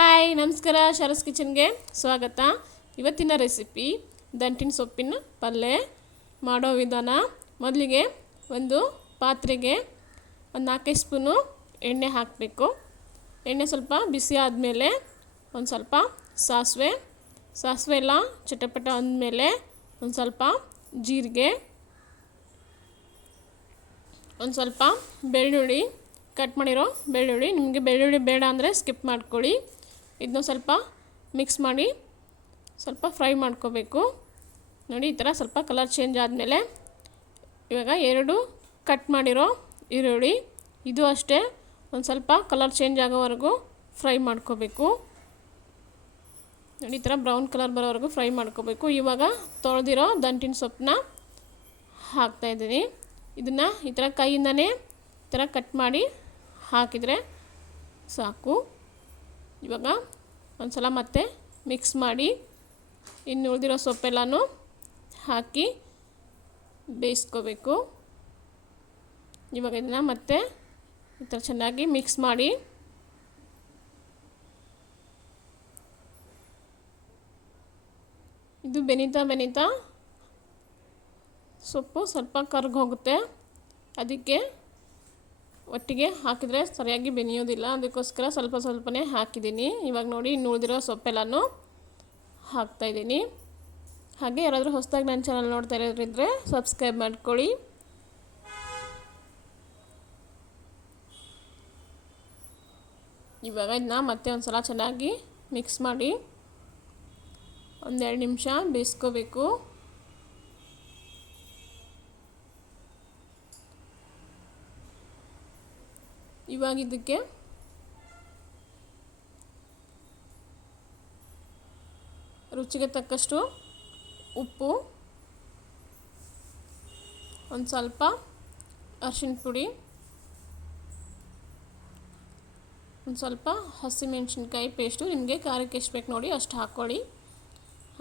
Hi ನಮಸ್ಕಾರ, ಶರಸ್ ಕಿಚನ್ಗೆ ಸ್ವಾಗತ. ಇವತ್ತಿನ ರೆಸಿಪಿ ದಂಟಿನ ಸೊಪ್ಪಿನ ಪಲ್ಯ ಮಾಡೋ ವಿಧಾನ. ಮೊದಲಿಗೆ ಒಂದು ಪಾತ್ರೆಗೆ ಒಂದು 4 ಸ್ಪೂನು ಎಣ್ಣೆ ಹಾಕಬೇಕು. ಎಣ್ಣೆ ಸ್ವಲ್ಪ ಬಿಸಿ ಆದಮೇಲೆ ಒಂದು ಸ್ವಲ್ಪ ಸಾಸಿವೆ ಎಲ್ಲ ಚಟಪಟ ಅಂದಮೇಲೆ ಒಂದು ಸ್ವಲ್ಪ ಜೀರಿಗೆ, ಒಂದು ಸ್ವಲ್ಪ ಬೆಳ್ಳುಳ್ಳಿ, ಕಟ್ ಮಾಡಿರೋ ಬೆಳ್ಳುಳ್ಳಿ. ನಿಮಗೆ ಬೆಳ್ಳುಳ್ಳಿ ಬೇಡ ಅಂದರೆ ಸ್ಕಿಪ್ ಮಾಡ್ಕೊಳ್ಳಿ. ಇದನ್ನ ಸ್ವಲ್ಪ ಮಿಕ್ಸ್ ಮಾಡಿ ಸ್ವಲ್ಪ ಫ್ರೈ ಮಾಡ್ಕೋಬೇಕು. ನೋಡಿ, ಈ ಥರ ಸ್ವಲ್ಪ ಕಲರ್ ಚೇಂಜ್ ಆದಮೇಲೆ ಇವಾಗ 2 ಕಟ್ ಮಾಡಿರೋ ಈರುಳ್ಳಿ, ಇದು ಅಷ್ಟೇ ಒಂದು ಸ್ವಲ್ಪ ಕಲರ್ ಚೇಂಜ್ ಆಗೋವರೆಗೂ ಫ್ರೈ ಮಾಡ್ಕೋಬೇಕು. ನೋಡಿ, ಈ ಥರ ಬ್ರೌನ್ ಕಲರ್ ಬರೋವರೆಗೂ ಫ್ರೈ ಮಾಡ್ಕೋಬೇಕು. ಇವಾಗ ತೊಳೆದಿರೋ ದಂಟಿನ ಸೊಪ್ಪನ್ನ ಹಾಕ್ತಾಯಿದ್ದೀನಿ. ಇದನ್ನು ಈ ಥರ ಕೈಯಿಂದನೇ ಈ ಥರ ಕಟ್ ಮಾಡಿ ಹಾಕಿದರೆ ಸಾಕು. ಇವಾಗ ಒಂದು ಸಲ ಮತ್ತೆ ಮಿಕ್ಸ್ ಮಾಡಿ ಇನ್ನು ಉಳಿದಿರೋ ಸೊಪ್ಪೆಲ್ಲನೂ ಹಾಕಿ ಬೇಯಿಸ್ಕೋಬೇಕು. ಇವಾಗ ಇದನ್ನು ಮತ್ತೆ ಈ ಥರ ಚೆನ್ನಾಗಿ ಮಿಕ್ಸ್ ಮಾಡಿ ಇದು ಬೆನೀತಾ ಸೊಪ್ಪು ಸ್ವಲ್ಪ ಕರ್ಗೋಗುತ್ತೆ. ಅದಕ್ಕೆ ಒಟ್ಟಿಗೆ ಹಾಕಿದರೆ ಸರಿಯಾಗಿ ಬೆನೆಯೋದಿಲ್ಲ, ಅದಕ್ಕೋಸ್ಕರ ಸ್ವಲ್ಪನೇ ಹಾಕಿದ್ದೀನಿ. ಇವಾಗ ನೋಡಿ, ಇನ್ನು ಉಳಿದಿರೋ ಸೊಪ್ಪೆಲ್ಲನೂ ಹಾಕ್ತಾಯಿದ್ದೀನಿ. ಹಾಗೆ ಯಾರಾದರೂ ಹೊಸದಾಗಿ ನನ್ನ ಚಾನಲ್ ನೋಡ್ತಾ ಇರೋದ್ರಿದ್ದರೆ ಸಬ್ಸ್ಕ್ರೈಬ್ ಮಾಡ್ಕೊಳ್ಳಿ. ಇವಾಗ ಇದನ್ನ ಮತ್ತೆ ಒಂದು ಸಲ ಚೆನ್ನಾಗಿ ಮಿಕ್ಸ್ ಮಾಡಿ 1-2 ನಿಮಿಷ ಬೇಯಿಸ್ಕೋಬೇಕು. ಇವಾಗ ಇದಕ್ಕೆ ರುಚಿಗೆ ತಕ್ಕಷ್ಟು ಉಪ್ಪು, ಒಂದು ಸ್ವಲ್ಪ ಅರಿಶಿನ ಪುಡಿ, ಒಂದು ಸ್ವಲ್ಪ ಹಸಿಮೆಣಸಿನ್ಕಾಯಿ ಪೇಸ್ಟು, ನಿಮಗೆ ಖಾರಕ್ಕೆ ಎಷ್ಟು ಬೇಕು ನೋಡಿ ಅಷ್ಟು ಹಾಕ್ಕೊಳ್ಳಿ.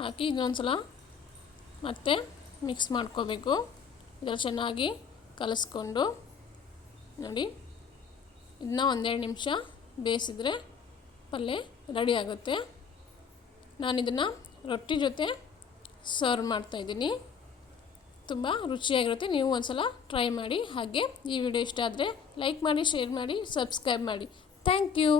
ಹಾಕಿ ಇದನ್ನೊಂದು ಸಲ ಮತ್ತೆ ಮಿಕ್ಸ್ ಮಾಡ್ಕೋಬೇಕು. ಇದರ ಚೆನ್ನಾಗಿ ಕಲಿಸ್ಕೊಂಡು ನೋಡಿ, ಇದನ್ನ 1-2 ನಿಮಿಷ ಬೇಯಿಸಿದರೆ ಪಲ್ಯ ರೆಡಿ ಆಗುತ್ತೆ. ನಾನು ಇದನ್ನು ರೊಟ್ಟಿ ಜೊತೆ ಸರ್ವ್ ಮಾಡ್ತಾಯಿದ್ದೀನಿ. ತುಂಬ ರುಚಿಯಾಗಿರುತ್ತೆ. ನೀವು ಒಂದು ಸಲ ಟ್ರೈ ಮಾಡಿ. ಹಾಗೆ ಈ ವಿಡಿಯೋ ಇಷ್ಟ ಆದರೆ ಲೈಕ್ ಮಾಡಿ, ಶೇರ್ ಮಾಡಿ, ಸಬ್ಸ್ಕ್ರೈಬ್ ಮಾಡಿ. Thank you.